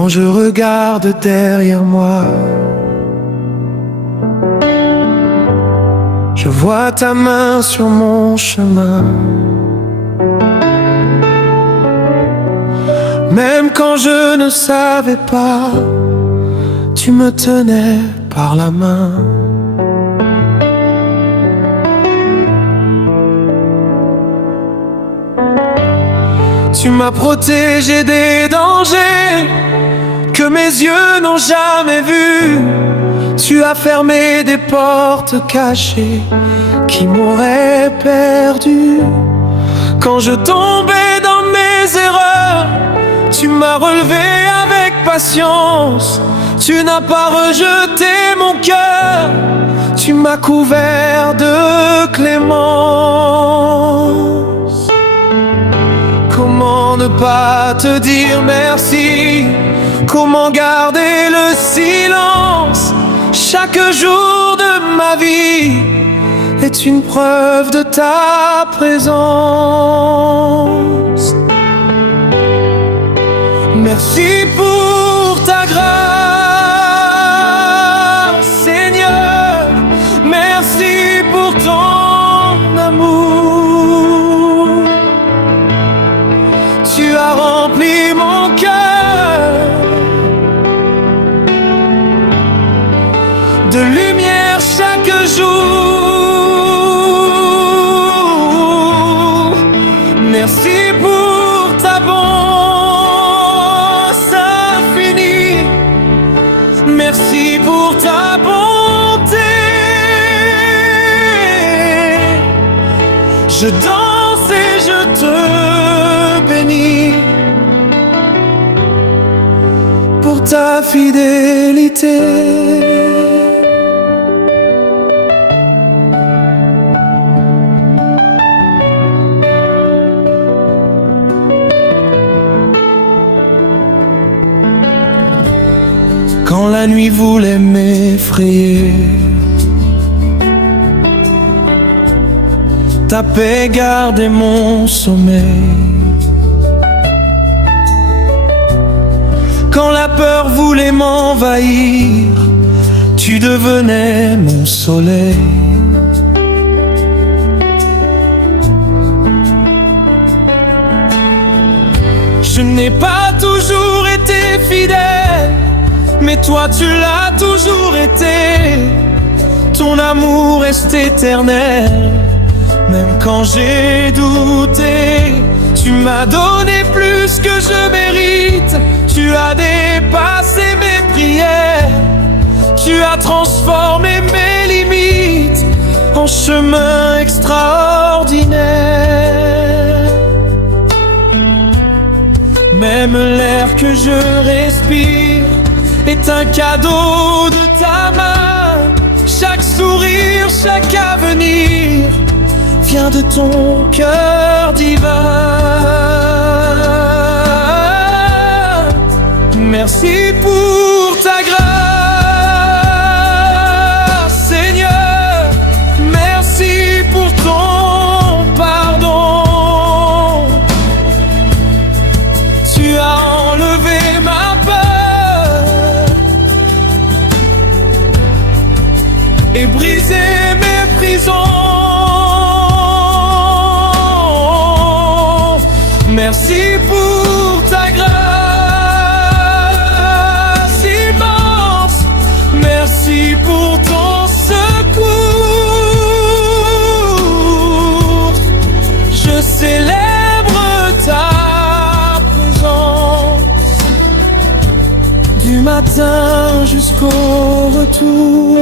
Quand je regarde derrière moi, je vois ta main sur mon chemin. Même quand je ne savais pas, tu me tenais par la main. Tu m'as protégé des dangers que mes yeux n'ont jamais vus. Tu as fermé des portes cachées qui m'auraient perdu. Quand je tombais dans mes erreurs, tu m'as relevé avec patience. Tu n'as pas rejeté mon cœur, tu m'as couvert de clémence. Comment ne pas te dire merci? Comment garder le silence? Chaque jour de ma vie est une preuve de ta présence. Merci pour ta grâce, Seigneur. Merci pour ton amour. Tu as rempli mon cœur de lumière chaque jour. Merci pour ta bonté infinie. Merci pour ta bonté. Je danse et je te bénis pour ta fidélité. Quand la nuit voulait m'effrayer, ta paix gardait mon sommeil. Quand la peur voulait m'envahir, tu devenais mon soleil. Je n'ai pas toujours été fidèle, mais toi tu l'as toujours été. Ton amour est éternel. Même quand j'ai douté, tu m'as donné plus que je mérite. Tu as dépassé mes prières. Tu as transformé mes limites en chemin extraordinaire. Même l'air que je respire est un cadeau de ta main. Chaque sourire, chaque avenir vient de ton cœur divin. Merci pour ta grâce, Seigneur. Merci pour ton pardon. Tu as enlevé ma peur et brisé mes prisons. Merci pour ta grâce immense. Merci pour ton secours. Je célèbre ta présence du matin jusqu'au retour.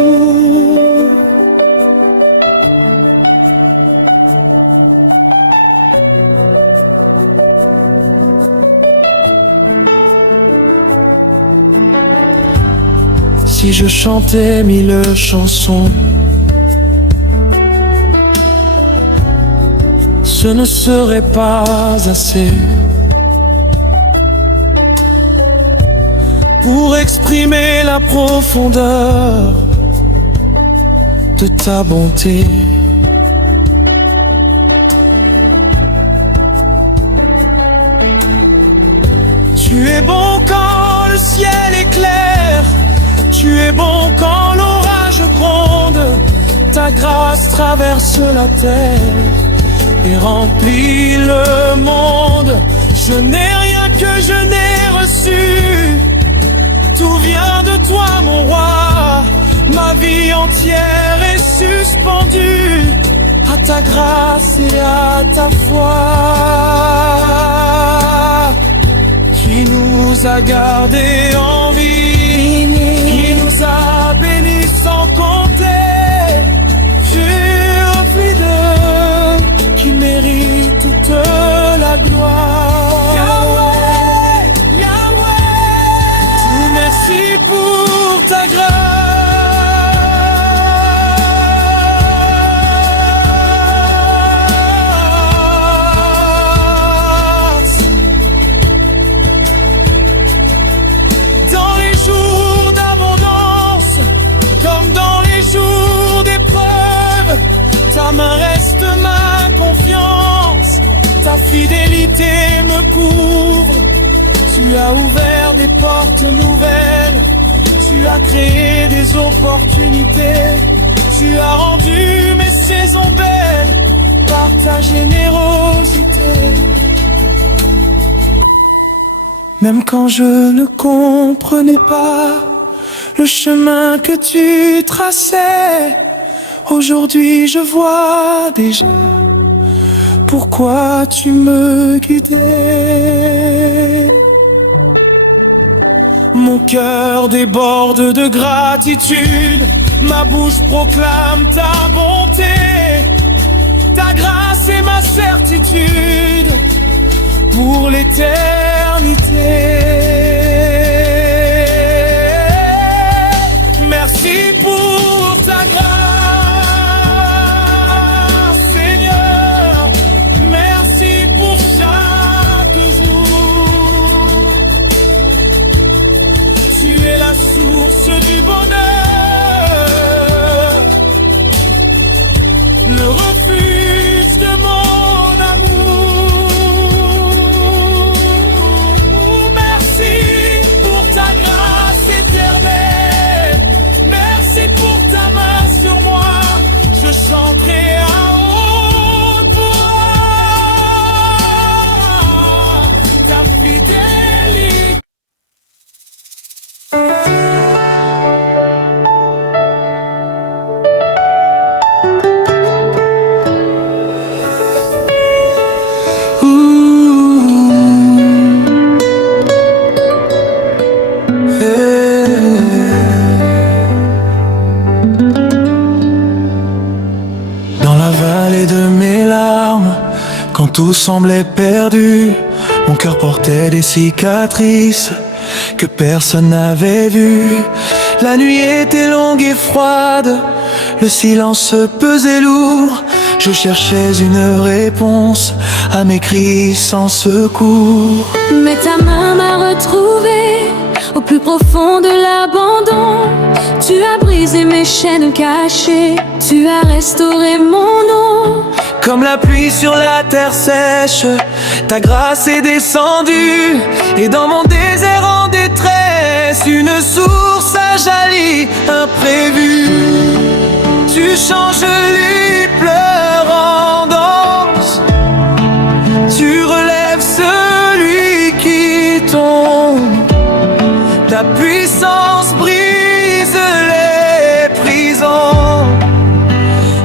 Si je chantais 1000 chansons, ce ne serait pas assez pour exprimer la profondeur de ta bonté. Tu es bon quand le ciel est clair, tu es bon quand l'orage gronde. Ta grâce traverse la terre et remplit le monde. Je n'ai rien que je n'ai reçu, tout vient de toi mon roi. Ma vie entière est suspendue à ta grâce et à ta foi, qui nous a gardés en vie, qui nous a bénis sans compter. Tu es un fidèle qui mérite toute la gloire. Yahweh, Yahweh, merci pour ta grâce. Dans les jours d'abondance, comme dans les jours d'épreuve, ta main reste ma confiance, ta fidélité me couvre. Tu as ouvert des portes nouvelles, tu as créé des opportunités, tu as rendu mes saisons belles par ta générosité. Même quand je ne comprenais pas le chemin que tu traçais, aujourd'hui je vois déjà pourquoi tu me guidais. Mon cœur déborde de gratitude, ma bouche proclame ta bonté. Ta grâce est ma certitude pour l'éternité. Merci pour ta grâce, Seigneur. Merci pour chaque jour. Tu es la source du bonheur, le refuge de mon amour. Merci pour ta grâce éternelle, merci pour ta main sur moi. Je chanterai à haute voix ta fidélité. Dans la vallée de mes larmes, quand tout semblait perdu, mon cœur portait des cicatrices que personne n'avait vues. La nuit était longue et froide, le silence pesait lourd. Je cherchais une réponse à mes cris sans secours. Mais ta main m'a retrouvé au plus profond de l'abandon. Tu as brisé mes chaînes cachées, tu as restauré mon nom. Comme la pluie sur la terre sèche, ta grâce est descendue. Et dans mon désert en détresse, une source a jailli imprévue. Tu changes les pleurs en danse, tu relèves celui qui tombe. Ta puissance brise les prisons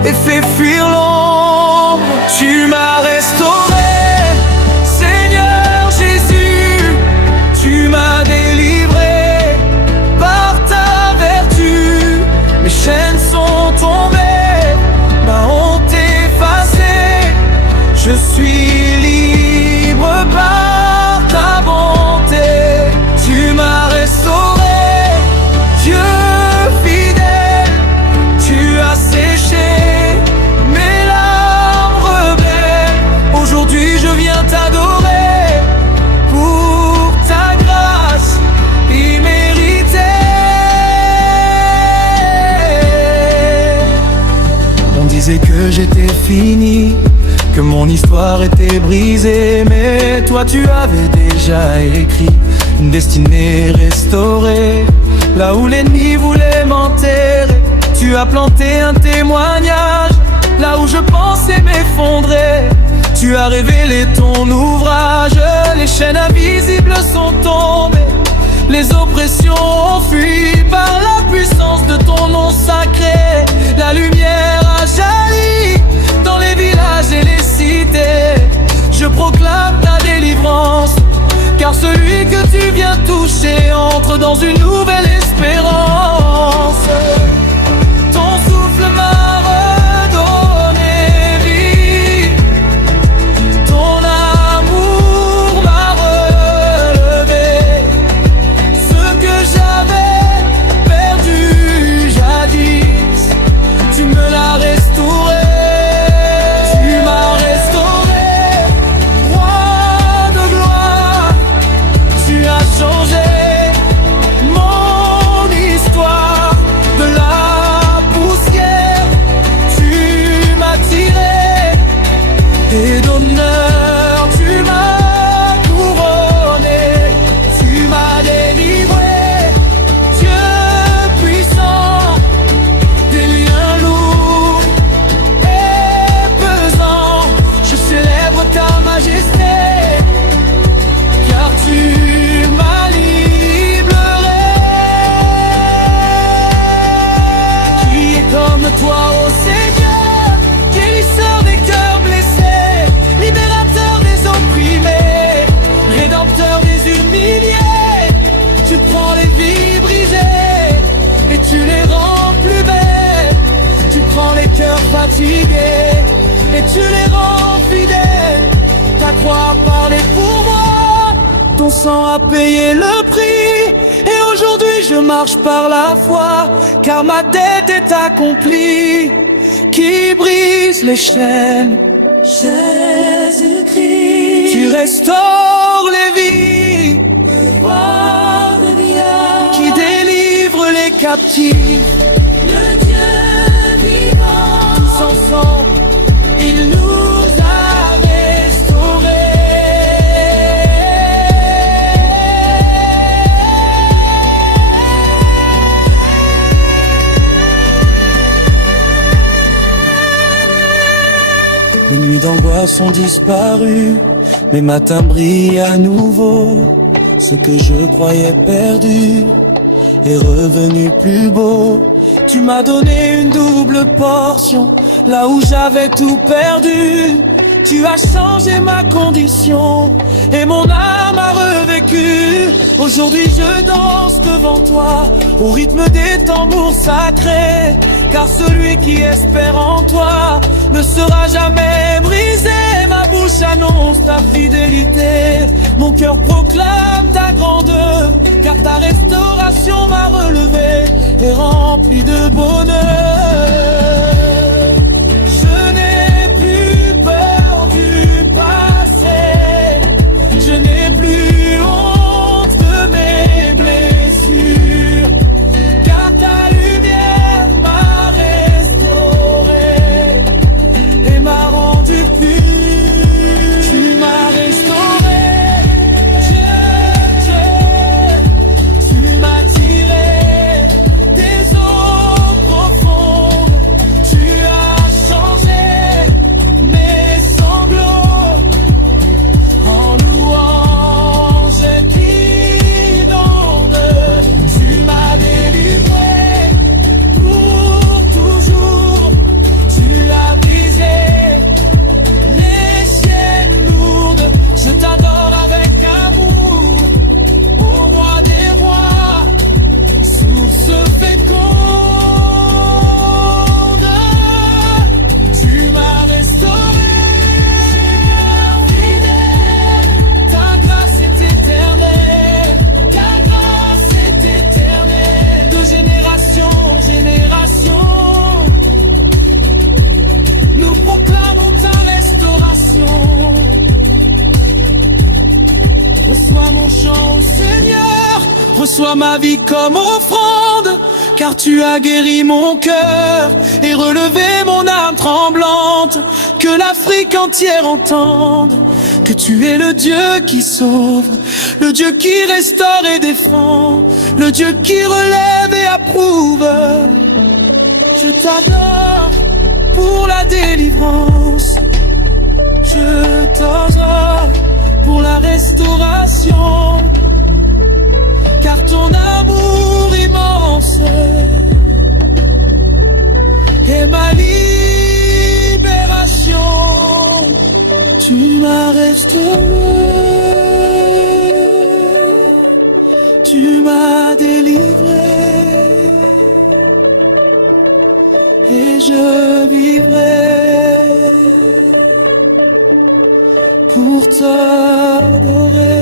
et fait fuir l'ombre. Tu m'as restauré, Seigneur Jésus, tu m'as délivré par ta vertu. Mes chaînes sont tombées, ma honte effacée. Je suis libre par ta bonté. Tu m'as restauré, Dieu fidèle, tu as séché mes larmes. que mon histoire était brisée. Mais toi tu avais déjà écrit une destinée restaurée. Là où l'ennemi voulait m'enterrer, tu as planté un témoignage. Là où je pensais m'effondrer, tu as révélé ton ouvrage. Les chaînes invisibles sont tombées, les oppressions ont fui par la puissance de ton nom sacré. La lumière a jailli dans les villages et les cités. Je proclame ta délivrance, car celui que tu viens toucher entre dans une nouvelle espérance. Ton souffle m'a redonné vie, ton amour m'a relevé. Ce que j'avais perdu jadis, tu me l'as restauré. Tu m'as restauré, roi de gloire. Tu as changé mon histoire de la poussière. Tu m'as tiré et d'honneur tu m'as couronné. Tu m'as délivré, Dieu puissant, des liens lourds et pesants. Je célèbre ta majesté, car tu m'as libéré. Qui est comme toi, ô Seigneur, guérisseur des cœurs blessés, libérateur des opprimés, rédempteur des humiliés. Tu prends les vies brisées et tu les rends plus belles. Tu prends les cœurs fatigués et tu les rends fidèles. Ta croix a parlé pour moi, ton sang a payé le prix. Et aujourd'hui je marche par la foi, car ma dette est accomplie. Qui brise les chaînes, Jésus-Christ. Tu restaures les vies, qui délivre les captifs. Le Dieu vivant, tous ensemble, il nous a restaurés. Les nuits d'angoisse ont disparu, mes matins brillent à nouveau. Ce que je croyais perdu est revenu plus beau. Tu m'as donné une double portion, là où j'avais tout perdu. Tu as changé ma condition et mon âme a revécu. Aujourd'hui je danse devant toi au rythme des tambours sacrés, car celui qui espère en toi ne sera jamais brisé. Ma bouche annonce ta fidélité, mon cœur proclame ta grandeur, car ta restauration m'a relevé et rempli de bonheur. Je n'ai plus peur du passé, je n'ai plus honte de mes blessures, car ta lumière m'a restauré et m'a rendu pur. Tu m'as restauré, Dieu, tu m'as tiré des eaux profondes. Tu as changé mes sanglots en louanges qui inondent. Tu m'as délivré pour toujours. Tu as brisé les chaînes lourdes. Je t'adore avec amour, ô roi des rois, source féconde. Tu m'as restauré, fidèle. Ta grâce est éternelle, ta grâce est éternelle. De génération en génération, nous proclamons ta restauration. Reçois mon chant, ô Seigneur, reçois ma vie comme offrande, car tu as guéri mon cœur et relevé mon âme tremblante. Que l'Afrique entière entende que tu es le Dieu qui sauve, le Dieu qui restaure et défend, le Dieu qui relève et approuve. Je t'adore pour la délivrance, je t'adore pour la restauration, car ton amour immense est ma libération. Tu m'as restauré, tu m'as délivré, et je vivrai pour t'adorer.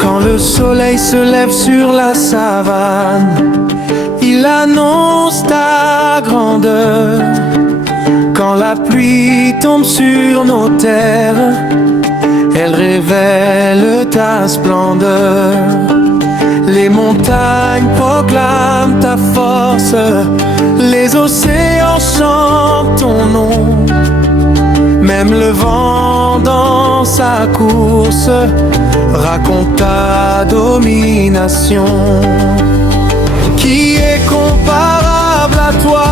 Quand le soleil se lève sur la savane, il annonce ta grandeur. Quand la pluie tombe sur nos terres, elle révèle ta splendeur. Les montagnes proclament ta force, les océans chantent ton nom. Même le vent dans sa course raconte ta domination. Qui est comparable à toi,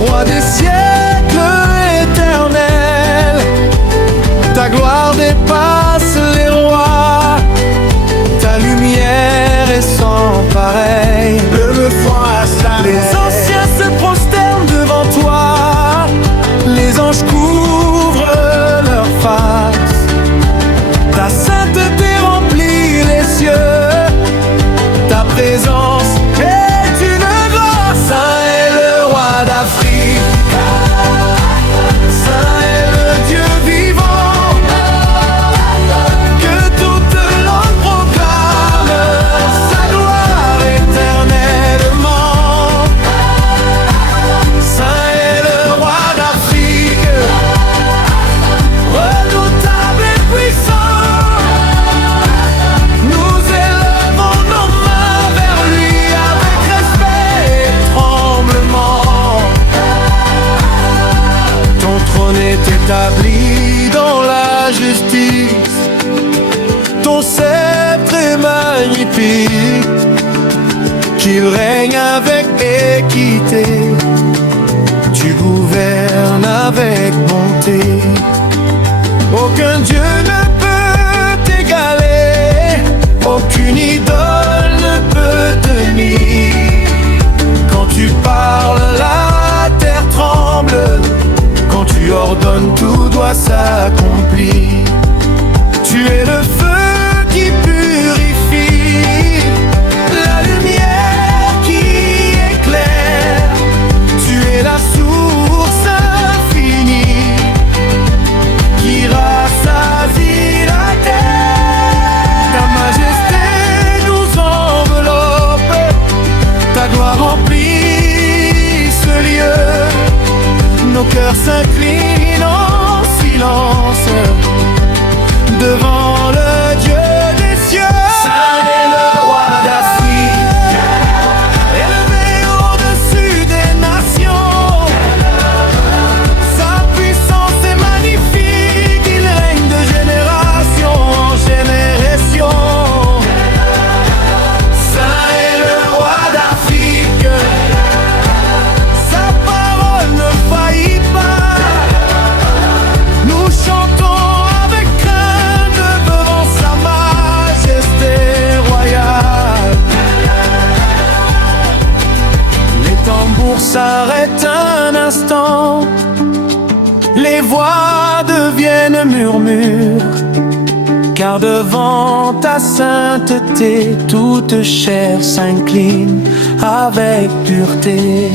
roi des siècles éternels? Ta gloire dépasse les rois, ta lumière est sans pareil. Les anciens se prosternent devant toi, les anges couvrent leur face. Ta sainteté remplit les cieux, ta présence est une grâce. Saint est le roi d'Afrique, Saint est le Dieu vivant, que toute langue proclame sa gloire éternellement. Saint est le roi d'Afrique, redoutable et puissant. Nous élevons nos mains vers lui avec respect et tremblement. Ton trône est établi dans la justice, ton sceptre est magnifique, qu'il règne avec équité, tu gouvernes avec bonté. Aucun Dieu ne peut t'égaler, aucune idole ne peut te nier. Quand tu parles, la terre tremble, quand tu ordonnes, tout doit s'accomplir. Tu es le feu qui purifie, la lumière qui éclaire. Tu es la source infinie qui rassasie la terre. Ta majesté nous enveloppe, ta gloire remplit ce lieu. Nos cœurs s'inclinent en silence devant le Dieu des cieux. Saint est le roi d'Afrique, élevé au-dessus des nations. Sa puissance est magnifique, il règne de génération en génération. Saint est le roi d'Afrique, sa parole ne faillit pas. Nous chantons avec crainte devant sa majesté royale. Les tambours s'arrêtent un instant, les voix deviennent murmures, car devant ta sainteté, toute chair s'incline avec pureté.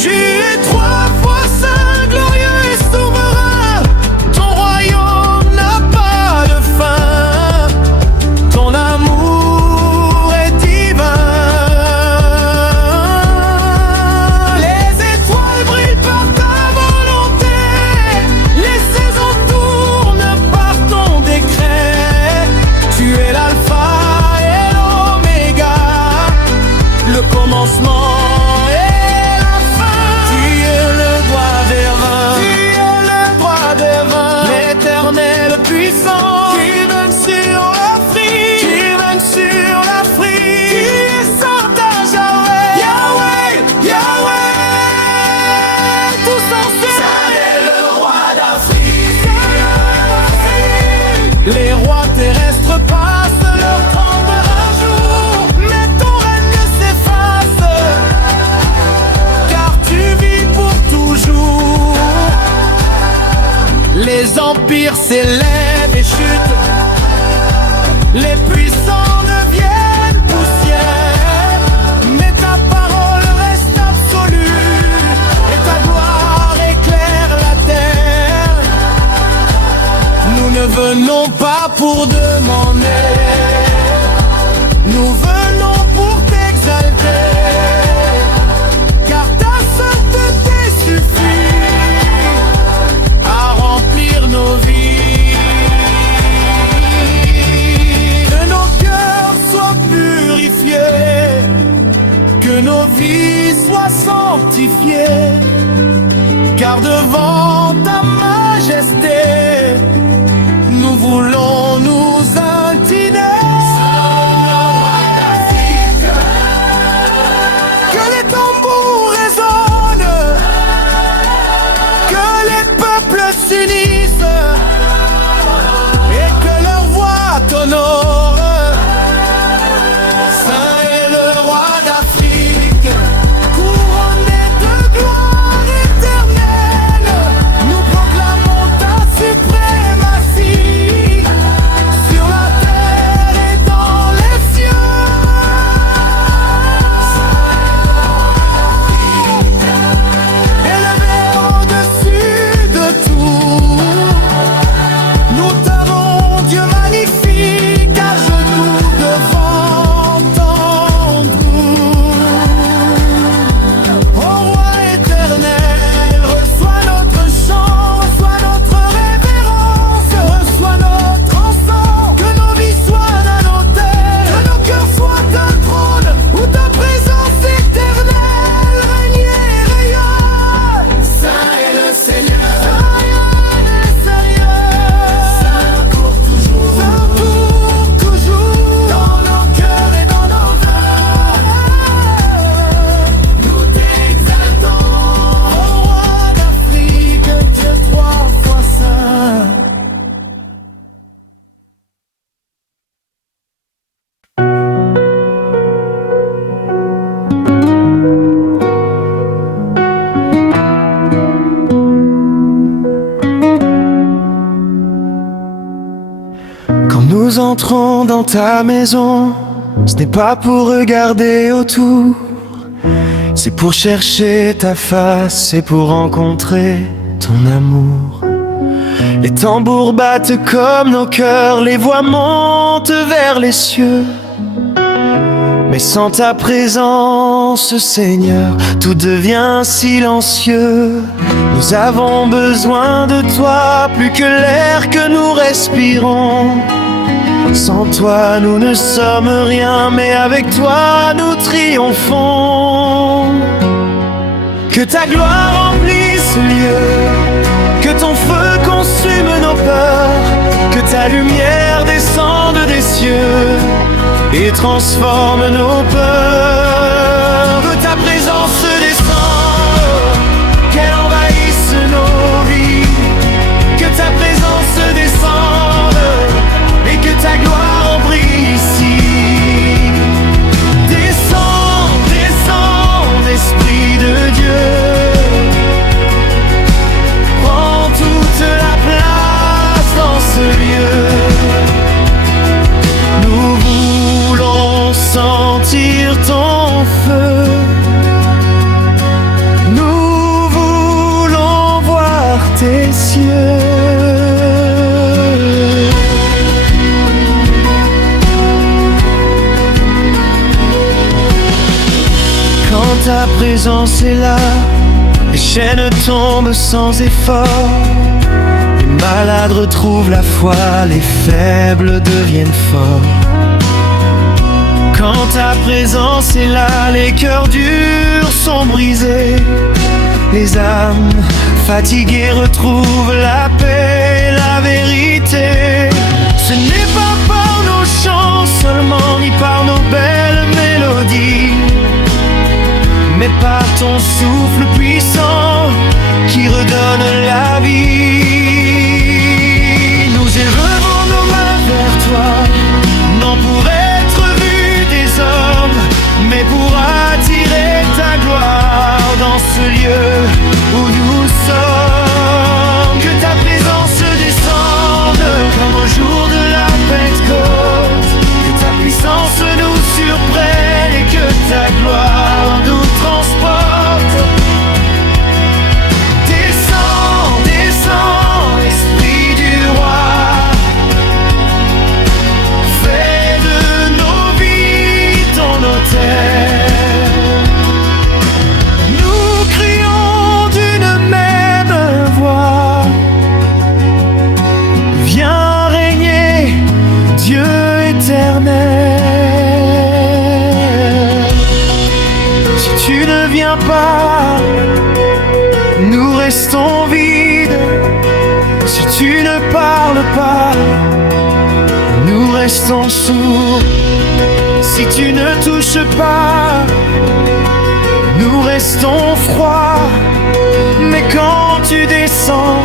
Tu es trois fois saint, glorieux et souverain, ton royaume n'a pas de fin, ton amour est divin. Les étoiles brillent par ta volonté, l'Empire s'élève et chute, les puissants deviennent poussière, mais ta parole reste absolue, et ta gloire éclaire la terre. Nous ne venons pas pour demander, nous venons pour t'exalter, car ta sainteté suffit à remplir nos vies. Que nos cœurs soient purifiés, que nos vies soient sanctifiées, car devant ta majesté, nous voulons nous incliner. Que les tambours résonnent, que les peuples s'unissent et que leur voix t'honore. Saint est le roi d'Afrique, couronné de gloire éternelle. Nous proclamons ta suprématie sur la terre et dans les cieux. Élevé au-dessus de tout, nous t'avons, Dieu magnifique, à genoux devant ton trône. Ô roi éternel, reçois notre chant, reçois notre révérence, reçois notre encens. Que nos vies soient un autel, que nos cœurs soient un trône où ta présence éternelle règne et rayonne. Saint est le Seigneur, Saint est le Seigneur, Saint pour toujours, dans nos cœurs et dans nos cœurs. Nous t'exaltons, ô roi d'Afrique, Dieu trois fois saint. Quand nous entrons dans ta maison, ce n'est pas pour regarder autour, c'est pour chercher ta face, c'est pour rencontrer ton amour. Les tambours battent comme nos cœurs, les voix montent vers les cieux. Mais sans ta présence, Seigneur, tout devient silencieux. Nous avons besoin de toi, plus que l'air que nous respirons. Sans toi, nous ne sommes rien, mais avec toi, nous triomphons. Que ta gloire remplisse ce lieu, que ton feu consume nos peurs, que ta lumière descende des cieux et transforme nos peurs. Que ta présence descende, qu'elle envahisse nos vies, que ta présence descende et que ta gloire en brille ici. Descends, descends, Esprit de Dieu, prends toute la place dans ce lieu. Nous voulons sentir ton feu, nous voulons voir tes cieux. Quand ta présence est là, les chaînes tombent sans effort. Les malades retrouvent la foi, les faibles deviennent forts. Quand ta présence est là, les cœurs durs sont brisés. Les âmes fatiguées retrouvent la paix, la vérité. Ce n'est pas par nos chants seulement, ni par nos belles mélodies, mais par ton souffle puissant qui redonne la vie. Nous élevons nos mains vers toi, non pour être vus des hommes, mais pour attirer ta gloire dans ce lieu où nous sommes. Que ta présence descende, viens pas, nous restons vides. Si tu ne parles pas, nous restons sourds. Si tu ne touches pas, nous restons froids. Mais quand tu descends,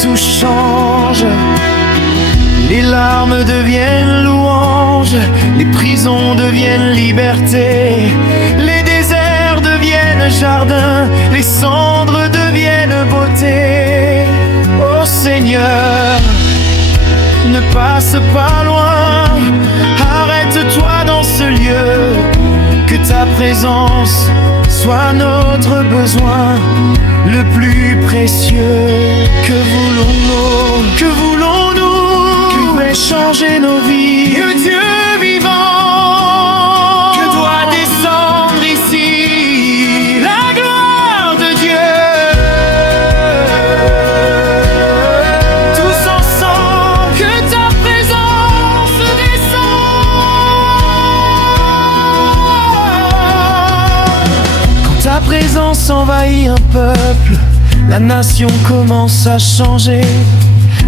tout change. Les larmes deviennent louanges, les prisons deviennent liberté, les déserts deviennent jardins, les cendres deviennent beauté. Oh Seigneur, ne passe pas loin, arrête-toi dans ce lieu, que ta présence soit notre besoin le plus précieux. Que voulons-nous, que voulons-nous, qui fait changer nos vies? Que Dieu vivant, que doit descendre ici la gloire de Dieu. Tous ensemble, que ta présence descende. Quand ta présence envahit un peuple, la nation commence à changer.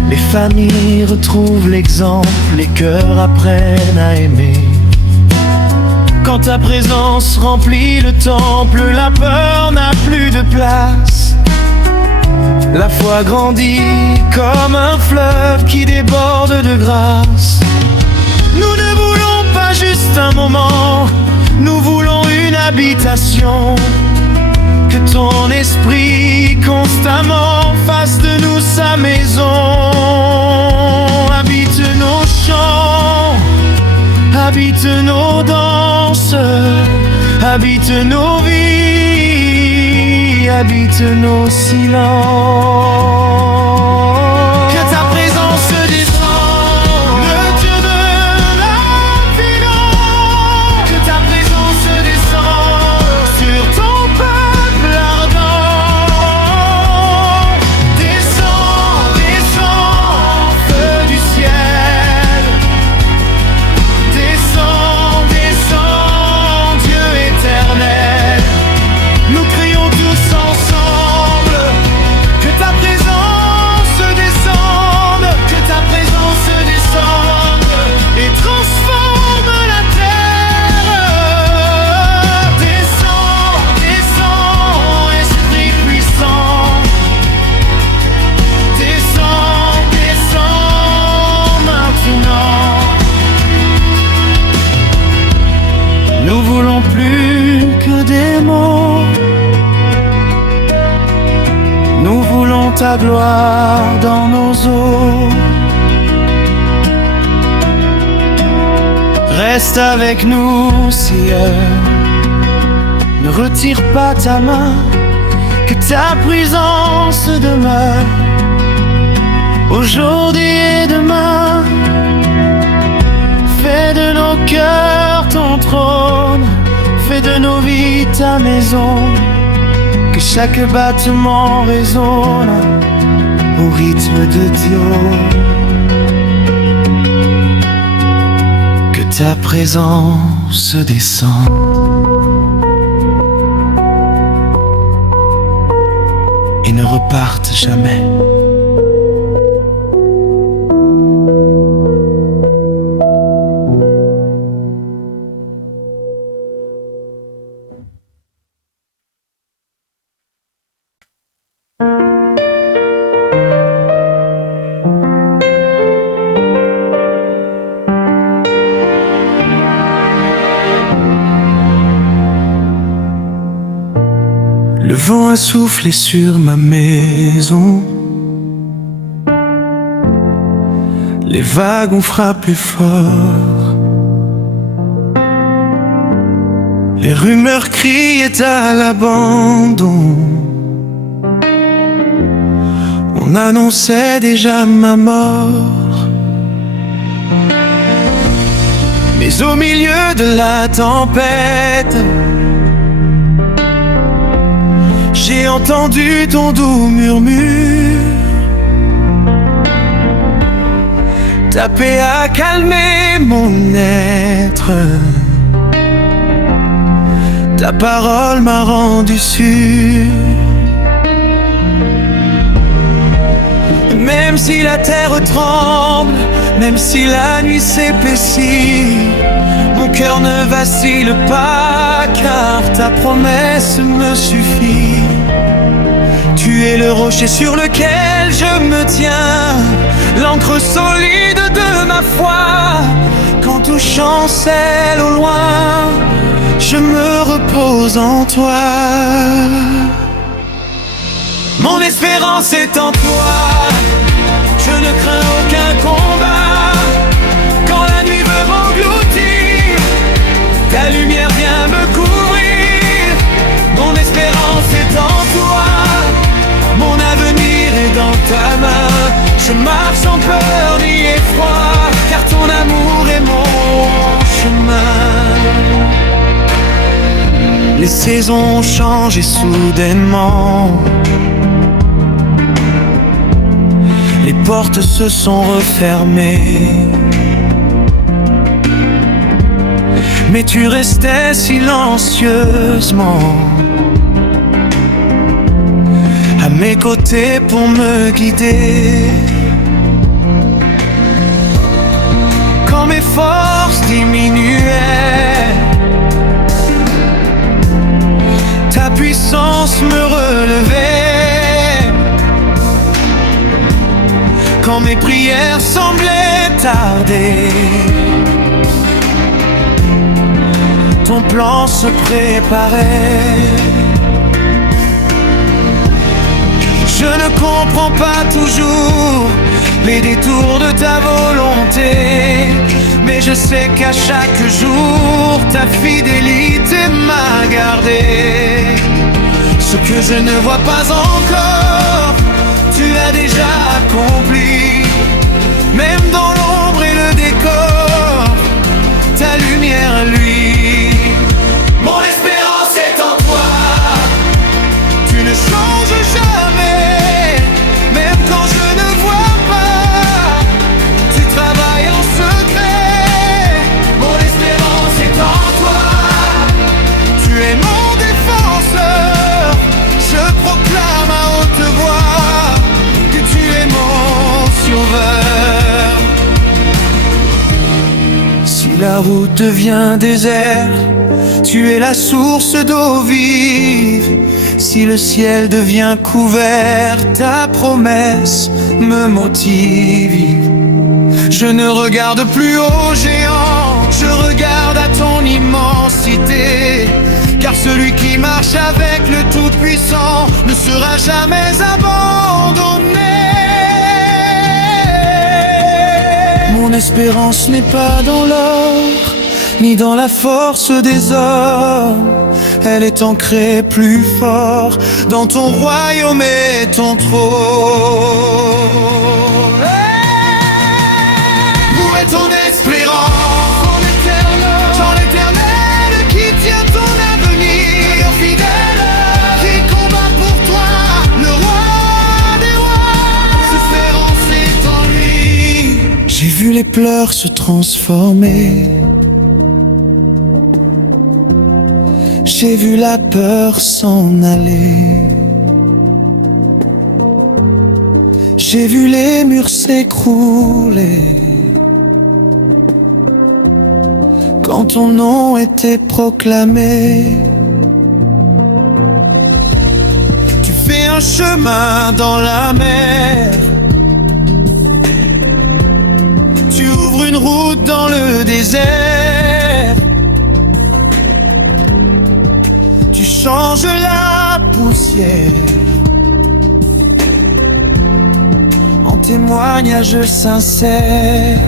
Les familles retrouvent l'exemple, les cœurs apprennent à aimer. Quand ta présence remplit le temple, la peur n'a plus de place. La foi grandit comme un fleuve qui déborde de grâce. Nous ne voulons pas juste un moment, nous voulons une habitation. Que ton esprit constamment fasse de nous sa maison. Habite nos chants, habite nos danses, habite nos vies, habite nos silences. Que ta présence descende, le Dieu de l'infiniment. Que ta présence descende sur ton peuple ardent. Descends, descends, feu du ciel. Descends, descends, Dieu éternel. Nous crions tous ensemble, que ta présence descende, que ta présence descende et transforme la terre. Descends, descends, Esprit puissant. Descends, descends maintenant. Nous voulons plus que des mots, nous voulons ta gloire dans nos eaux. Reste avec nous, Seigneur. Ne retire pas ta main, que ta présence demeure aujourd'hui et demain. Fais de nos cœurs ton trône, fais de nos vies ta maison. Que chaque battement résonne au rythme de Dieu. Que ta présence descende. Et ne reparte jamais. Le vent a soufflé sur ma maison, les vagues ont frappé fort, les rumeurs criaient à l'abandon. On annonçait déjà ma mort. Mais au milieu de la tempête, j'ai entendu ton doux murmure. Ta paix a calmé mon être. ta parole m'a rendu sûr. Même si la terre tremble, même si la nuit s'épaissit, mon cœur ne vacille pas, car ta promesse me suffit. Tu es le rocher sur lequel je me tiens, l'encre solide de ma foi. Quand tout chancelle au loin, je me repose en toi. Mon espérance est en toi, je ne crains aucun combat. Quand la nuit veut m'engloutir, ta lumière vient me couvrir. Mon espérance est en toi, mon avenir est dans ta main. Je marche sans peur ni effroi, car ton amour est mon chemin. Les saisons ont changé soudainement, les portes se sont refermées, mais tu restais silencieusement à mes côtés pour me guider. Quand mes forces diminuaient, ta puissance me relevait. Quand mes prières semblaient tarder, ton plan se préparait. Je ne comprends pas toujours les détours de ta volonté, mais je sais qu'à chaque jour ta fidélité m'a gardé. Ce que je ne vois pas encore, tu as déjà accompli. Même dans l'ombre et le décor, ta lumière luit. Mon espérance est en toi, tu ne changes jamais. Même quand je ne vois pas, tu travailles en secret. Mon espérance est en toi, tu es mon défenseur. Je proclame à haute voix que tu es mon sauveur. Si la route devient déserte, tu es la source d'eau vive. Si le ciel devient couvert, ta promesse me motive. Je ne regarde plus aux géants, je regarde à ton immensité. Car celui qui marche avec le Tout-Puissant ne sera jamais abandonné. Mon espérance n'est pas dans l'or, ni dans la force des hommes. Elle est ancrée plus fort dans ton royaume et ton trône. Où est ton espérance? Dans l'éternel qui tient ton avenir fidèle, qui combat pour toi, le roi des rois. L'espérance est en lui. J'ai vu les pleurs se transformer, j'ai vu la peur s'en aller, j'ai vu les murs s'écrouler quand ton nom était proclamé. Tu fais un chemin dans la mer, tu ouvres une route dans le désert. Tu changes la poussière en témoignage sincère.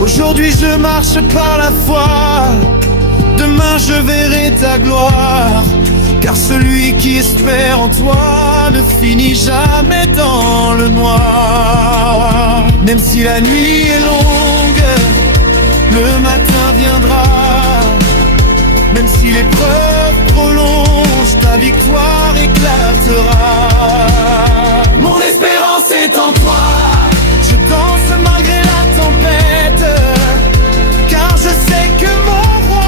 Aujourd'hui je marche par la foi, demain je verrai ta gloire. Car celui qui espère en toi ne finit jamais dans le noir. Même si la nuit est longue, le matin viendra. Même si l'épreuve prolonge, ta victoire éclatera. Mon espérance est en toi, je danse malgré la tempête, car je sais que mon roi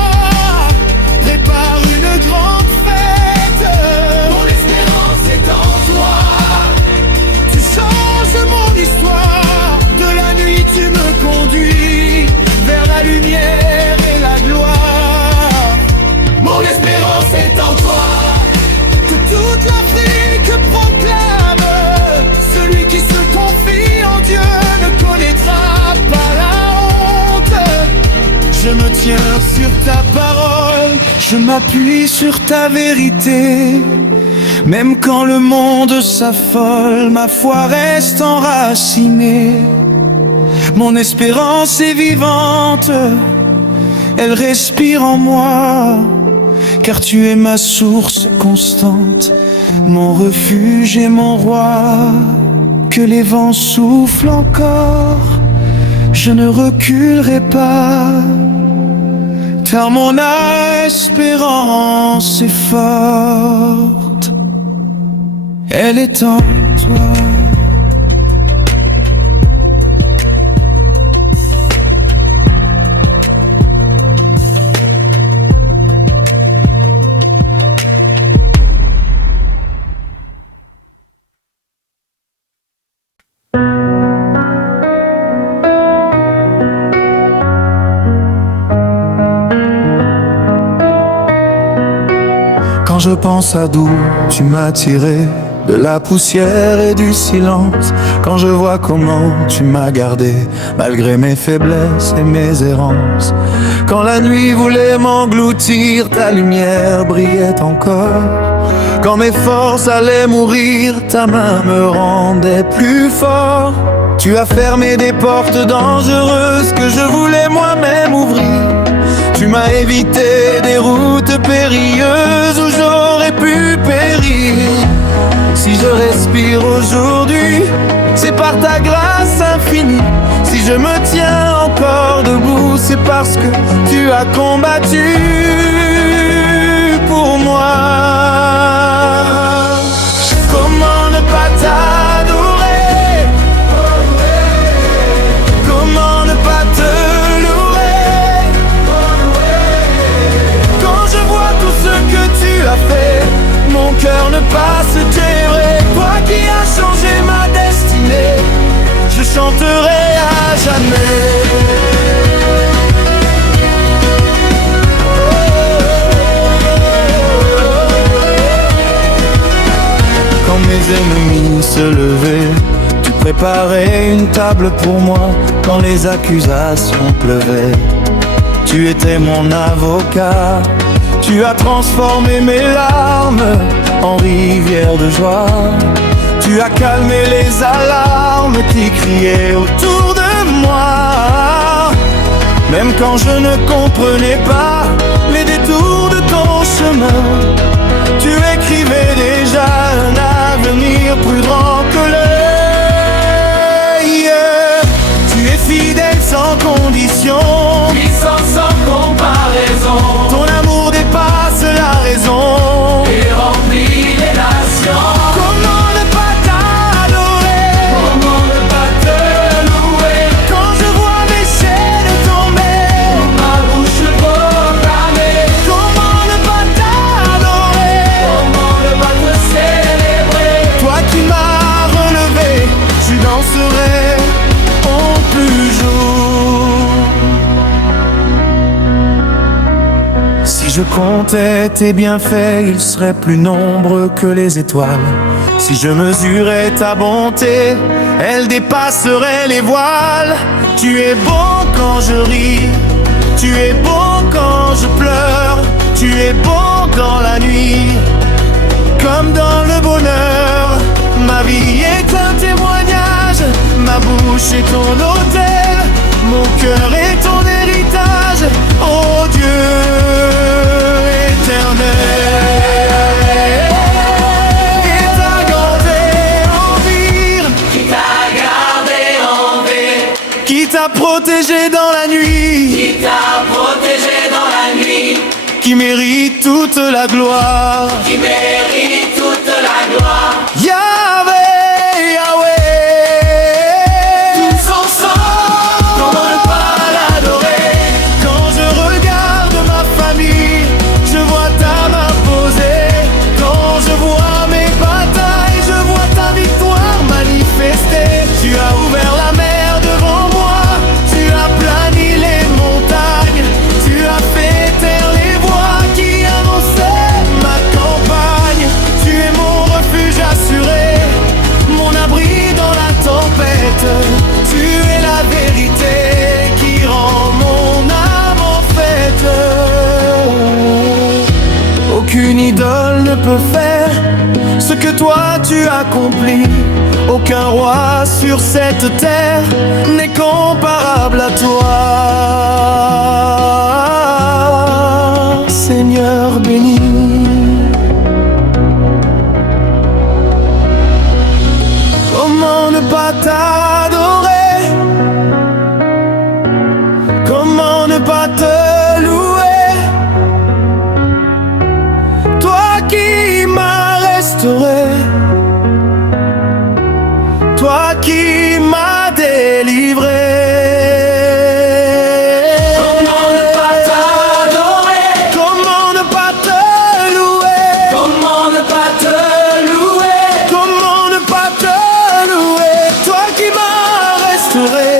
Je m'appuie sur ta vérité. Même quand le monde s'affole, ma foi reste enracinée. Mon espérance est vivante, elle respire en moi, car tu es ma source constante, mon refuge et mon roi. Que les vents soufflent encore, je ne reculerai pas, car mon espérance est forte, elle est en toi. Quand je pense à d'où tu m'as tiré, de la poussière et du silence, quand je vois comment tu m'as gardé, malgré mes faiblesses et mes errances, quand la nuit voulait m'engloutir, ta lumière brillait encore, quand mes forces allaient mourir, ta main me rendait plus fort. Tu as fermé des portes dangereuses que je voulais moi-même ouvrir. Tu m'as évité des routes périlleuses où j'aurais pu périr. Si je respire aujourd'hui, c'est par ta grâce infinie. Si je me tiens encore debout, c'est parce que tu as combattu pour moi. Comment ne pas t'adorer? Comment ne pas te louer? Quand je vois tout ce que tu as fait, mon cœur ne passe qu'aimer. Toi qui as changé ma destinée, je chanterai à jamais. Quand mes ennemis se levaient, tu préparais une table pour moi. Quand les accusations pleuvaient, tu étais mon avocat. Tu as transformé mes larmes en rivière de joie. Tu as calmé les alarmes qui criaient autour de moi. Même quand je ne comprenais pas les détours de ton chemin, tu écrivais déjà un avenir plus grand que l'œil. Tu es fidèle sans condition, puissant sans comparaison, ton amour dépasse la raison et remplit les nations. Comment ne pas t'adorer? Comment ne pas te louer? Quand je vois mes chaînes tomber, Ma bouche proclamer. comment ne pas t'adorer? Comment ne pas te célébrer? Toi qui m'as relevé, je danserai au plus jour. Si je comptais tes bienfaits, ils seraient plus nombreux que les étoiles. Si je mesurais ta bonté, elle dépasserait les voiles. Tu es bon quand je ris, tu es bon quand je pleure, tu es bon dans la nuit, comme dans le bonheur. Ma vie est un témoignage, ma bouche est ton autel, mon cœur est ton héritage, oh Dieu éternel. Et t'a gardé en vie, Qui t'a gardé en vie, qui t'a protégé dans la nuit, qui t'a protégé dans la nuit, qui mérite toute la gloire. qui mérite toute la gloire. Yahweh, Yahweh, Tous ensemble, comment ne pas l'adorer? Quand je regarde ma famille, je vois ta main posée. Quand je vois mes batailles, je vois ta victoire manifestée. Tu as ouvert la mer devant moi, tu as plani les montagnes, tu as fait taire les voix qui annonçaient ma campagne. Tu es mon refuge assuré, Aucune idole ne peut faire ce que toi tu accomplis. Aucun roi sur cette terre n'est comparable à toi. Seigneur béni. Comment ne pas t'adorer? Comment ne pas te louer? Toi qui m'as restauré, toi qui m'as délivré. Comment ne pas t'adorer? Comment ne pas te louer? Comment ne pas te louer? Comment ne pas te louer? Toi qui m'as restauré,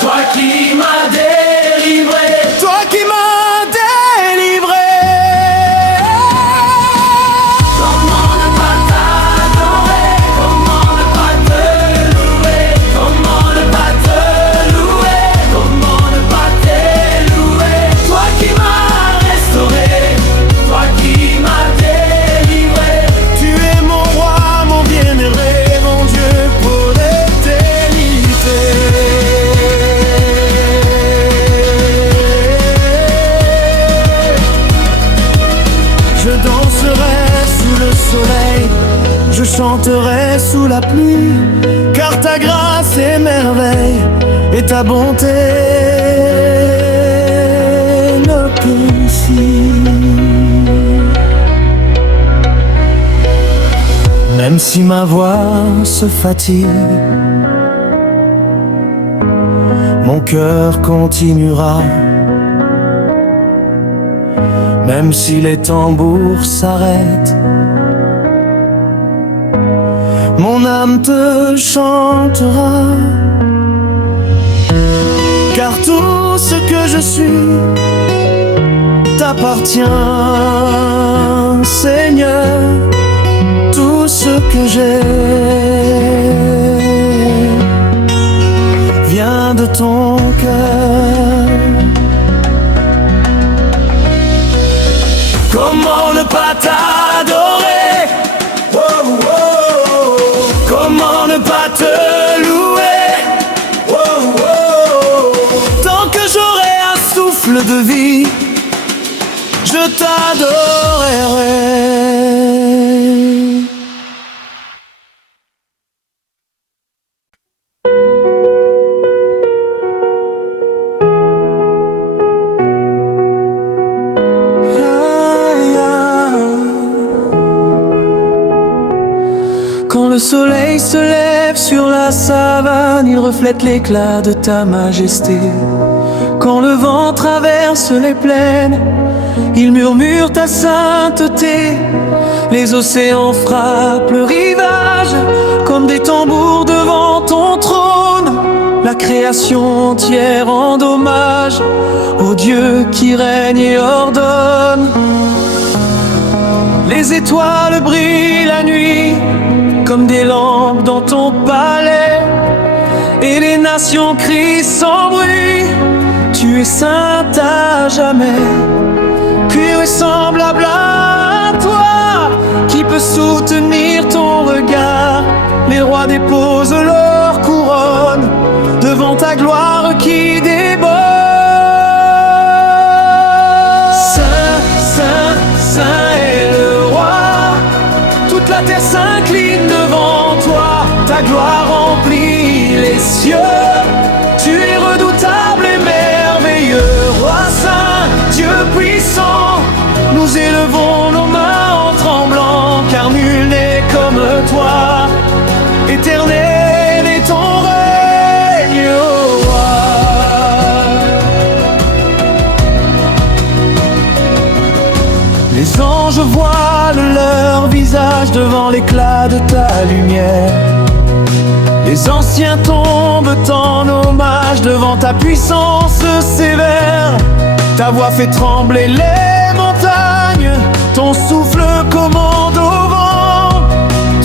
Toi qui m'as délivré. toi qui m'as délivré. Comment ne pas t'adorer? Comment ne pas te louer? Comment ne pas te louer? Comment ne pas t'élouer? Toi qui m'as restauré, toi qui m'as délivré. Tu es mon roi, mon bien-aimé, mon Dieu pour l'éternité. Je danserai sous le soleil, je chanterai sous la pluie, car ta grâce est merveille et ta bonté ne peut suivre. Même si ma voix se fatigue, mon cœur continuera. Même si les tambours s'arrêtent, mon âme te chantera. Car tout ce que je suis t'appartient, Seigneur. Tout ce que j'ai vient de ton cœur. Comment ne pas t'adorer? Oh, oh, oh. Comment ne pas te louer? Oh, oh. Tant que j'aurai un souffle de vie, je t'adorerai. Quand le soleil se lève sur la savane, il reflète l'éclat de ta majesté. Quand le vent traverse les plaines, il murmure ta sainteté. Les océans frappent le rivage comme des tambours devant ton trône. La création entière rend hommage au Dieu qui règne et ordonne. Les étoiles brillent la nuit comme des lampes dans ton palais, et les nations crient sans bruit. Tu es saint à jamais, pur et semblable à toi. Qui peut soutenir ton regard? Les rois déposent leur couronne devant ta gloire qui déborde. Saint, saint, saint est le roi. Toute la terre s'incline devant toi. Ta gloire remplit les cieux. Tu es redoutable et merveilleux. Roi saint, Dieu puissant, nous élevons nos mains en tremblant, car nul n'est comme toi. Éternel est ton règne, ô roi. Les anges voilent leur visage devant l'éclat de ta lumière. Les anciens tombent en hommage devant ta puissance sévère. Ta voix fait trembler les montagnes, ton souffle commande au vent.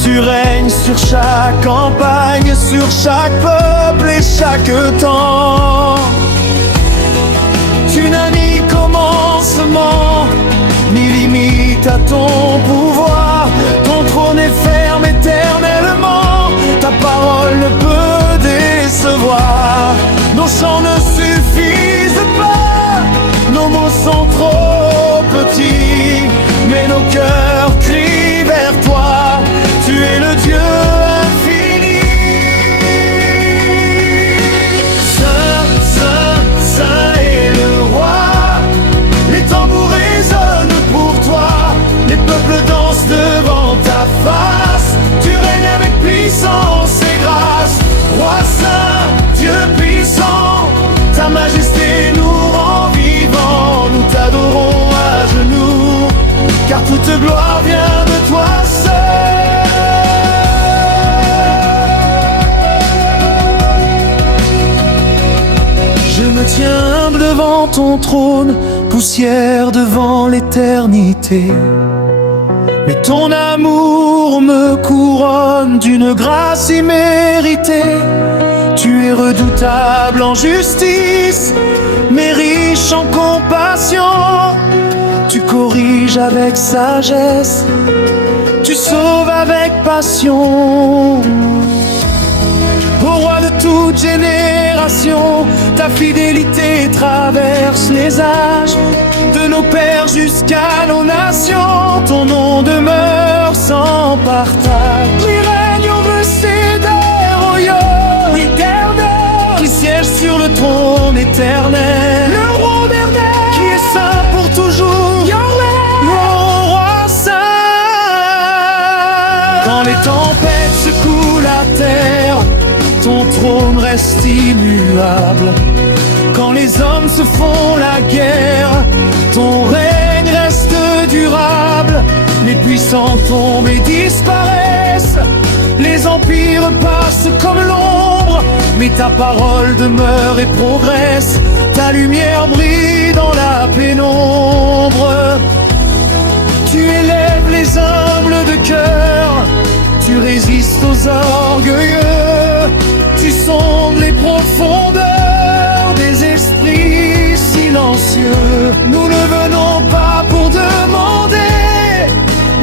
Tu règnes sur chaque campagne, sur chaque peuple et chaque temps. Tu n'as ni commencement, ni limite à ton pouvoir. Ton trône est ferme éternellement, ta parole ne peut décevoir. Nos chants ne suffisent pas, nos mots sont trop petits, mais nos cœurs crient vers toi. Tu es le Dieu infini. Saint, Saint, Saint est le roi. Les tambours résonnent pour toi, les peuples dansent devant ta face. Tu règnes avec puissance et grâce. Roi saint, Dieu puissant, ta majesté nous rend vivants. Nous t'adorons à genoux, car toute gloire vient de toi seul. Je me tiens humble devant ton trône, poussière devant l'éternité. Mais ton amour me couronne d'une grâce imméritée. Tu es redoutable en justice, mais riche en compassion. Tu corriges avec sagesse, tu sauves avec passion. Ô roi de toute génération, ta fidélité traverse les âges. De nos pères jusqu'à nos nations, ton nom demeure sans partage. Il règne au dessus des royaumes éternels, il siège sur le trône éternel. Le roi éternel, qui est saint pour toujours, mon roi saint. Quand les tempêtes secouent la terre, ton trône reste immuable. Quand les hommes se font la guerre, ton règne reste durable. Les puissants tombent et disparaissent, les empires passent comme l'ombre, mais ta parole demeure et progresse. Ta lumière brille dans la pénombre. Tu élèves les humbles de cœur, tu résistes aux orgueilleux. Tu sondes les profondeurs des esprits silencieux. Nous ne venons pas pour demander,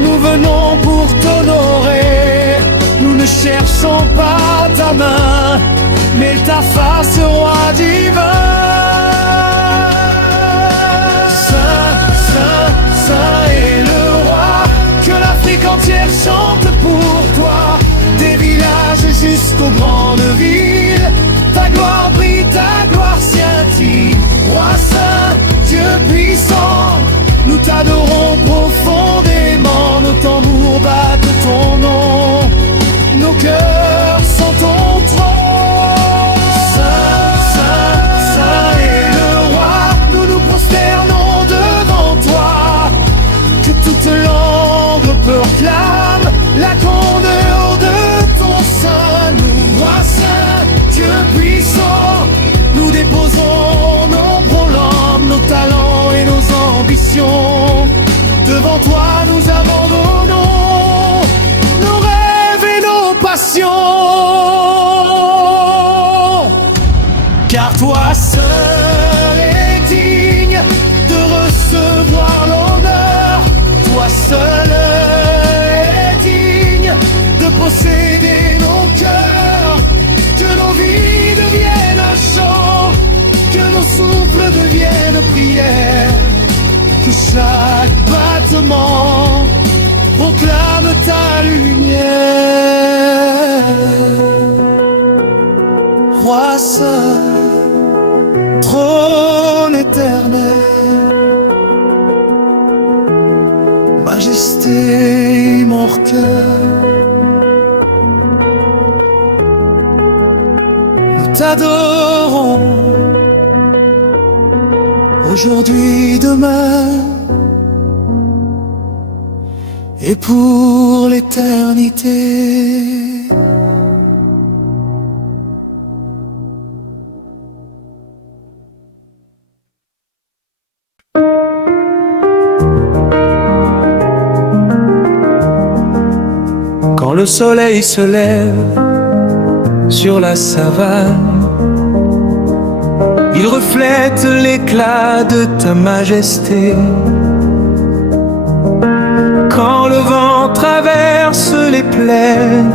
nous venons pour t'honorer. Nous ne cherchons pas ta main, mais ta face, roi divin. Saint, Saint, Saint est le roi, que l'Afrique entière chante pour toi. Des villages jusqu'aux grandes villes, ta gloire brille, ta gloire scintille. Roi saint, Dieu puissant, nous t'adorons profondément. Nos tambours battent ton nom, nos cœurs sont ton trône. Saint, Saint, Saint est le roi, nous nous prosternons devant toi. Que toute langue proclame la grandeur de ton sein. Nous, roi saint, Dieu puissant, nous déposons nos problèmes, nos talents et nos ambitions. Devant toi nous abandonnons nos rêves et nos passions. Car toi seul es digne de recevoir l'honneur. Toi seul es digne de posséder nos cœurs. Que nos vies deviennent un chant, que nos souffles deviennent prières. Que chaque battement proclame ta lumière. Roi saint, trône éternel, majesté immortelle, nous t'adorons aujourd'hui, demain et pour l'éternité. Quand le soleil se lève sur la savane, il reflète l'éclat de ta majesté. traverse les plaines,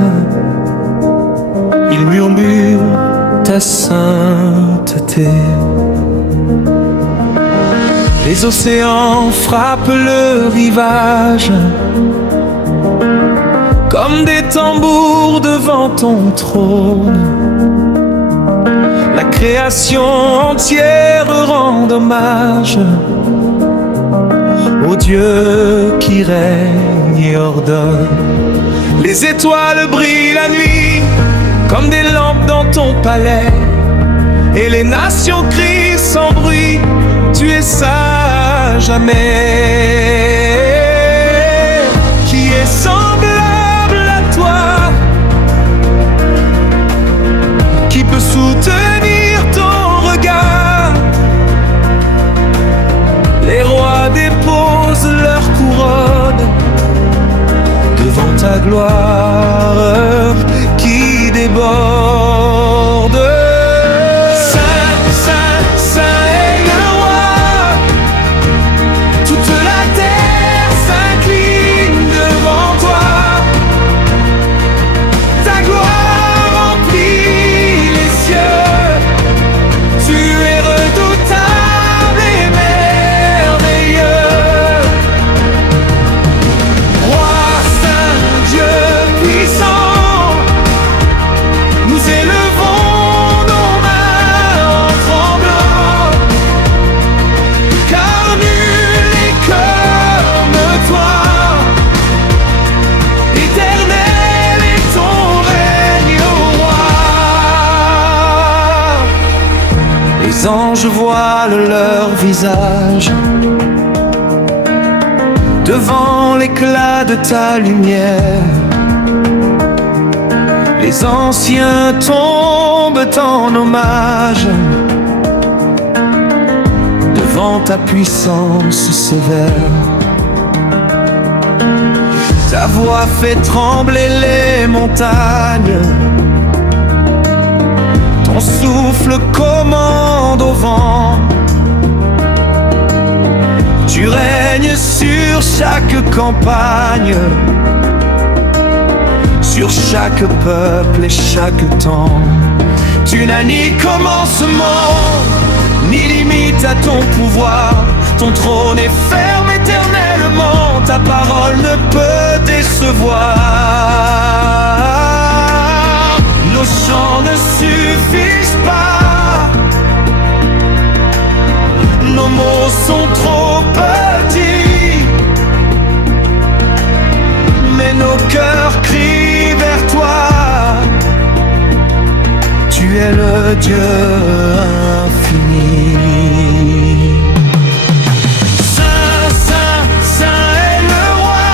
il murmure ta sainteté. Les océans frappent le rivage comme des tambours devant ton trône. La création entière rend hommage au Dieu qui règne et ordonne. Les étoiles brillent la nuit comme des lampes dans ton palais, et les nations crient sans bruit, tu es sage à jamais. Qui est semblable à toi? Qui peut soutenir ton regard? Les rois déposent leur couronne devant ta gloire qui déborde. Saint, Saint, Saint est le roi. Toute la terre s'incline devant toi. Ta gloire remplit les cieux. Tu es redoutable et merveilleux. Roi saint, Dieu puissant, nous élevons nos mains en tremblant, car nul n'est comme toi. Éternel est ton règne, ô roi. Les anges voilent leur visage devant l'éclat de ta lumière. Les anciens tombent en hommage devant ta puissance sévère. Ta voix fait trembler les montagnes, ton souffle commande au vent. Tu règnes sur chaque campagne, sur chaque peuple et chaque temps. Tu n'as ni commencement, ni limite à ton pouvoir. Ton trône est ferme éternellement, ta parole ne peut décevoir. Nos chants ne suffisent pas, nos mots sont trop petits, mais nos cœurs crient vers toi. Tu es le Dieu infini. Saint, Saint, Saint est le roi.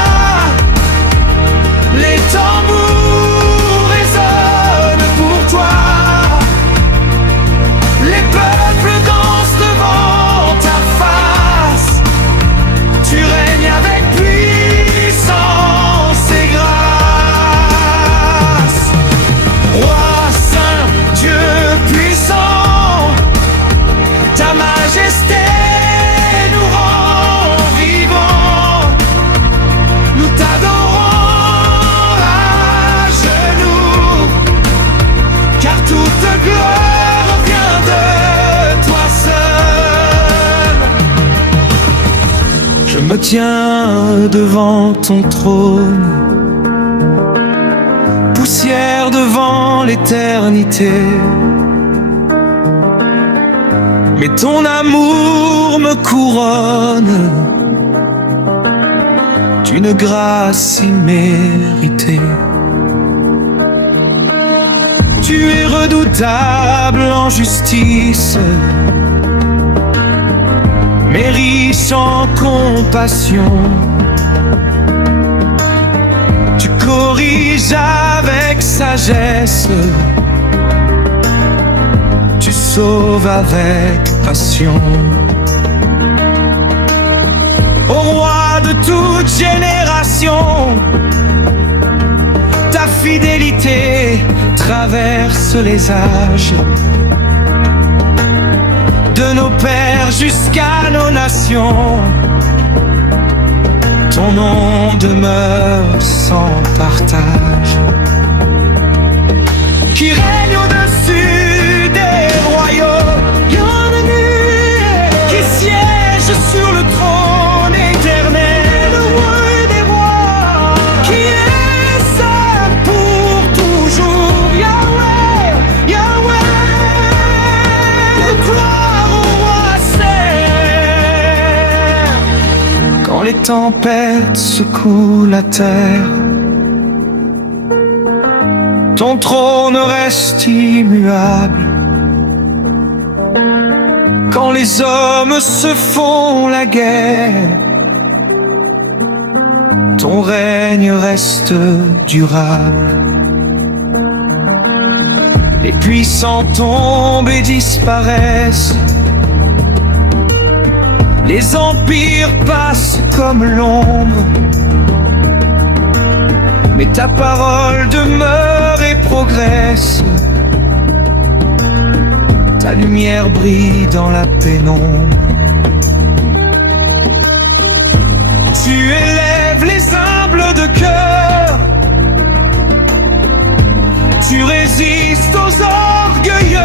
Les tambours résonnent pour toi. Les peuples dansent devant ta face. Tu règnes avec puissance et grâce. Roi saint, Dieu puissant, ta majesté nous rend vivants. Nous t'adorons à genoux, car toute gloire vient de toi seul. Je me tiens devant ton trône, poussière devant l'éternité. Mais ton amour me couronne d'une grâce imméritée. Tu es redoutable en justice, mais riche en compassion. Tu corriges avec sagesse, tu sauves avec passion. Ô roi de toute génération, ta fidélité traverse les âges, de nos pères jusqu'à nos nations. ton nom demeure sans partage, qui règne au-dessus des royaumes, qui siège sur le trône éternel, le roi des rois, qui est saint pour toujours. Yahweh, Yahweh, gloire au roi saint. Quand les tempêtes secouent la terre, ton trône reste immuable. Quand les hommes se font la guerre, ton règne reste durable. Les puissants tombent et disparaissent, les empires passent comme l'ombre, mais ta parole demeure et progresse. Ta lumière brille dans la pénombre. Tu élèves les humbles de cœur, tu résistes aux orgueilleux,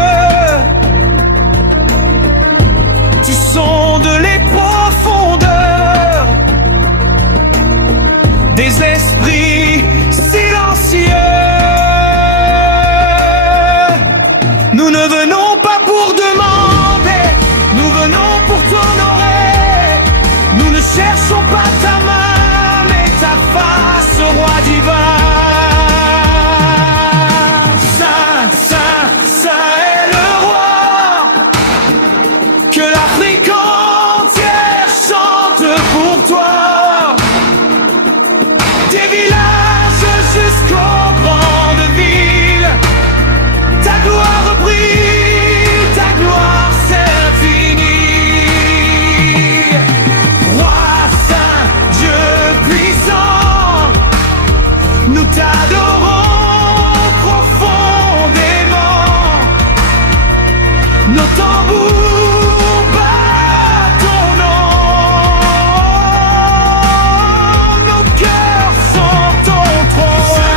tu sondes les profondeurs des esprits silencieux. Nous ne venons pas pour demander, nous venons pour t'honorer. Nous ne cherchons pas ta main, mais ta face, roi divin. Saint, saint, saint est le roi, que l'Afrique entière chante pour toi. Des villages jusqu'aux grandes villes, ta gloire brille, ta gloire s'infinit. Roi saint, Dieu puissant, nous t'adorons profondément. Nos tambours battent ton nom, nos cœurs sont ton trône.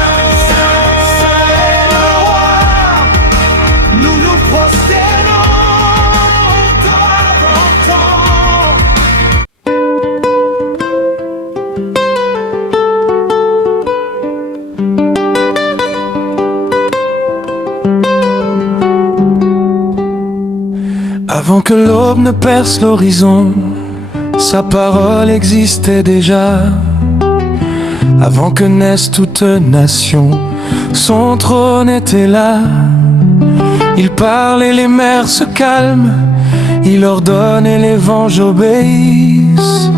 Nous nous prosternons devant toi. Avant que l'aube ne perce l'horizon, sa parole existait déjà. Avant que naisse toute nation, son trône était là. Il parle et les mers se calment, il ordonne et les vents obéissent.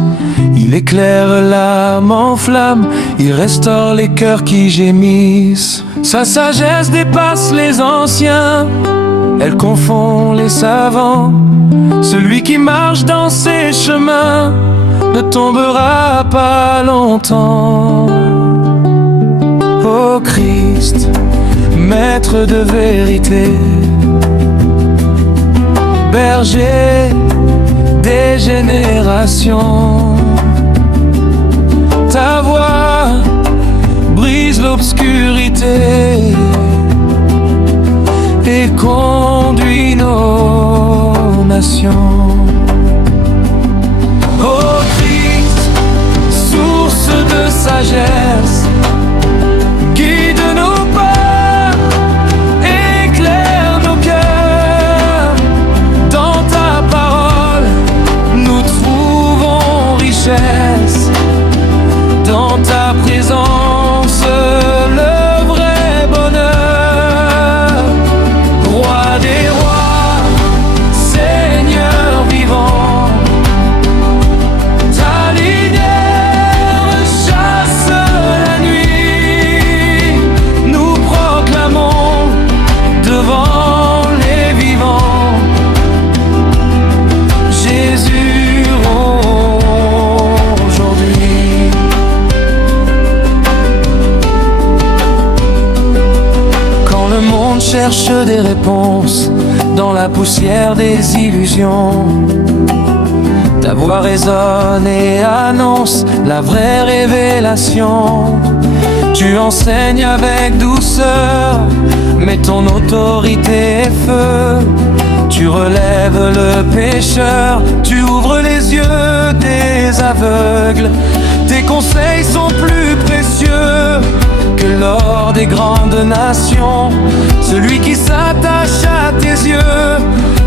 Il éclaire l'âme en flamme, il restaure les cœurs qui gémissent. Sa sagesse dépasse les anciens, elle confond les savants. Celui qui marche dans ses chemins ne tombera pas longtemps. Ô Christ, maître de vérité, berger des générations, ta voix brise l'obscurité et conduit nos nations. Ô Christ, source de sagesse, guide nos pas, éclaire nos cœurs. Dans ta parole, nous trouvons richesse. Dans ta présence, le vrai bonheur. Roi des rois, Seigneur vivant, ta lumière chasse la nuit. Nous proclamons devant les vivants Jésus aujourd'hui. Quand le monde cherche des réponses dans la poussière des illusions, Ta voix résonne et annonce la vraie révélation. Tu enseignes avec douceur, mais ton autorité est feu. Tu relèves le pécheur, tu ouvres les yeux des aveugles. Tes conseils sont plus précieux que l'or des grandes nations. Celui qui s'attache à tes yeux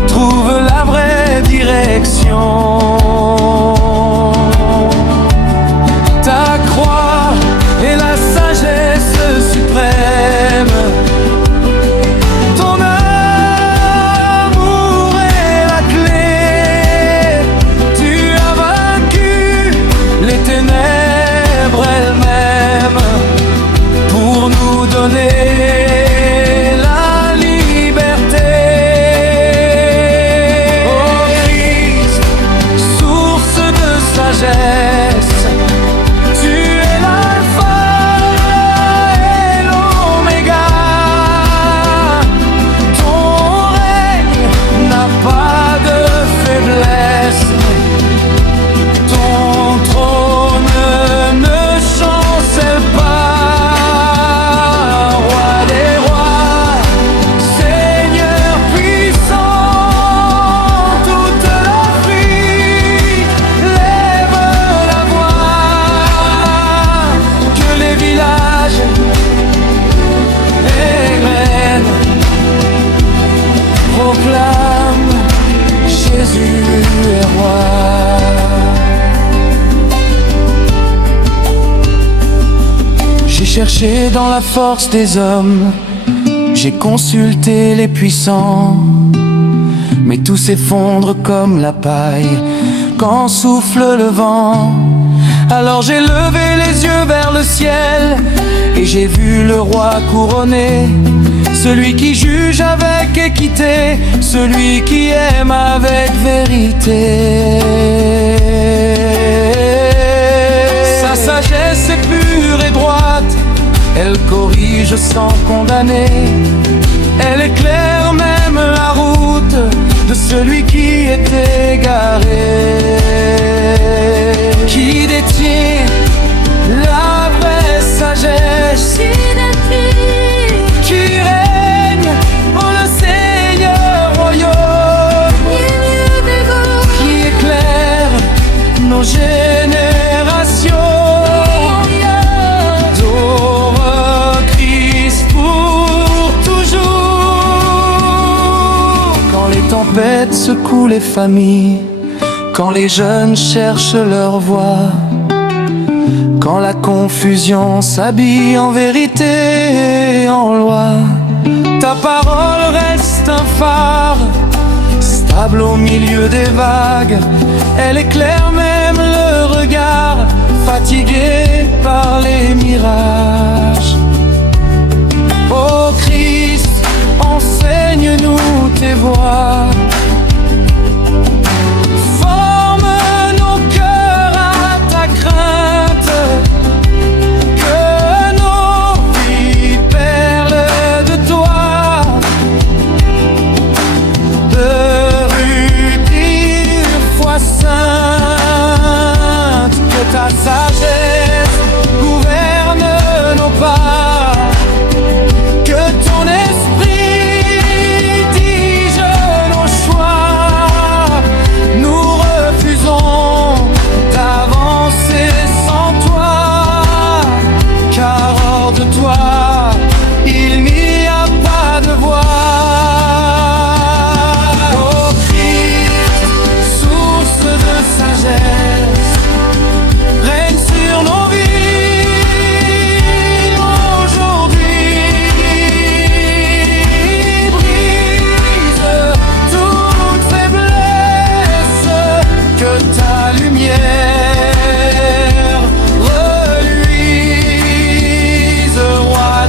trouve la vraie direction. Ta croix est la sagesse suprême. Ton amour est la clé. Tu as vaincu les ténèbres elles-mêmes pour nous donner la liberté. Oh Christ, source de sagesse, tu es l'alpha et l'oméga. Ton règne n'a pas de faiblesse. Ton trône ne chancelle pas. Roi des rois, Seigneur puissant, toute l'Afrique lève la voix. Que les villages égrènent, proclament Jésus est roi. J'ai cherché dans la force des hommes, j'ai consulté les puissants, mais tout s'effondre comme la paille quand souffle le vent. Alors j'ai levé les yeux vers le ciel et j'ai vu le roi couronné, celui qui juge avec équité, celui qui aime avec vérité. Sa sagesse est pure et droite, elle corrige sans condamner. Elle éclaire même la route de celui qui est égaré. Qui détient la vraie sagesse, qui règne, oh le Seigneur royaume, qui éclaire nos générations. Adore Christ pour toujours. Quand les tempêtes secouent les familles, quand les jeunes cherchent leur voie, quand la confusion s'habille en vérité et en loi, ta parole reste un phare, stable au milieu des vagues. Elle éclaire même le regard, fatigué par les mirages. Ô Christ, enseigne-nous tes voies. Forme nos cœurs à ta crainte, que nos vies perlent de toi. De rupture, foi sainte, que ta sagesse gouverne nos pas. Que ton esprit dirige nos choix. Nous refusons d'avancer sans toi, car hors de toi, il n'y a pas de voie. Oh Christ, source de sagesse, règne sur nos vies aujourd'hui. Brise toute faiblesse, que ta lumière reluise, roi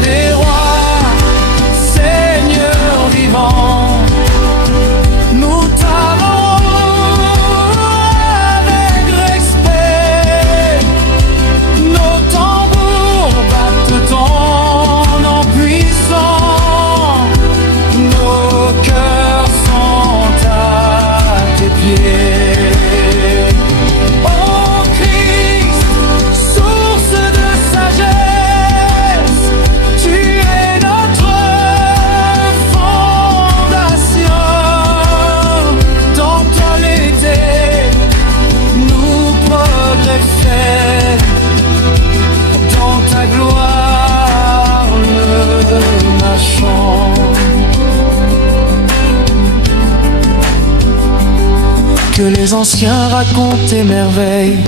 Que les anciens racontent tes merveilles,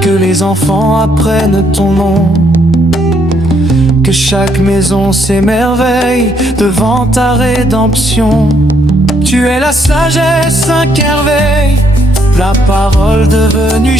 que les enfants apprennent ton nom, que chaque maison s'émerveille devant ta rédemption. Tu es la sagesse incarnée, la parole devenue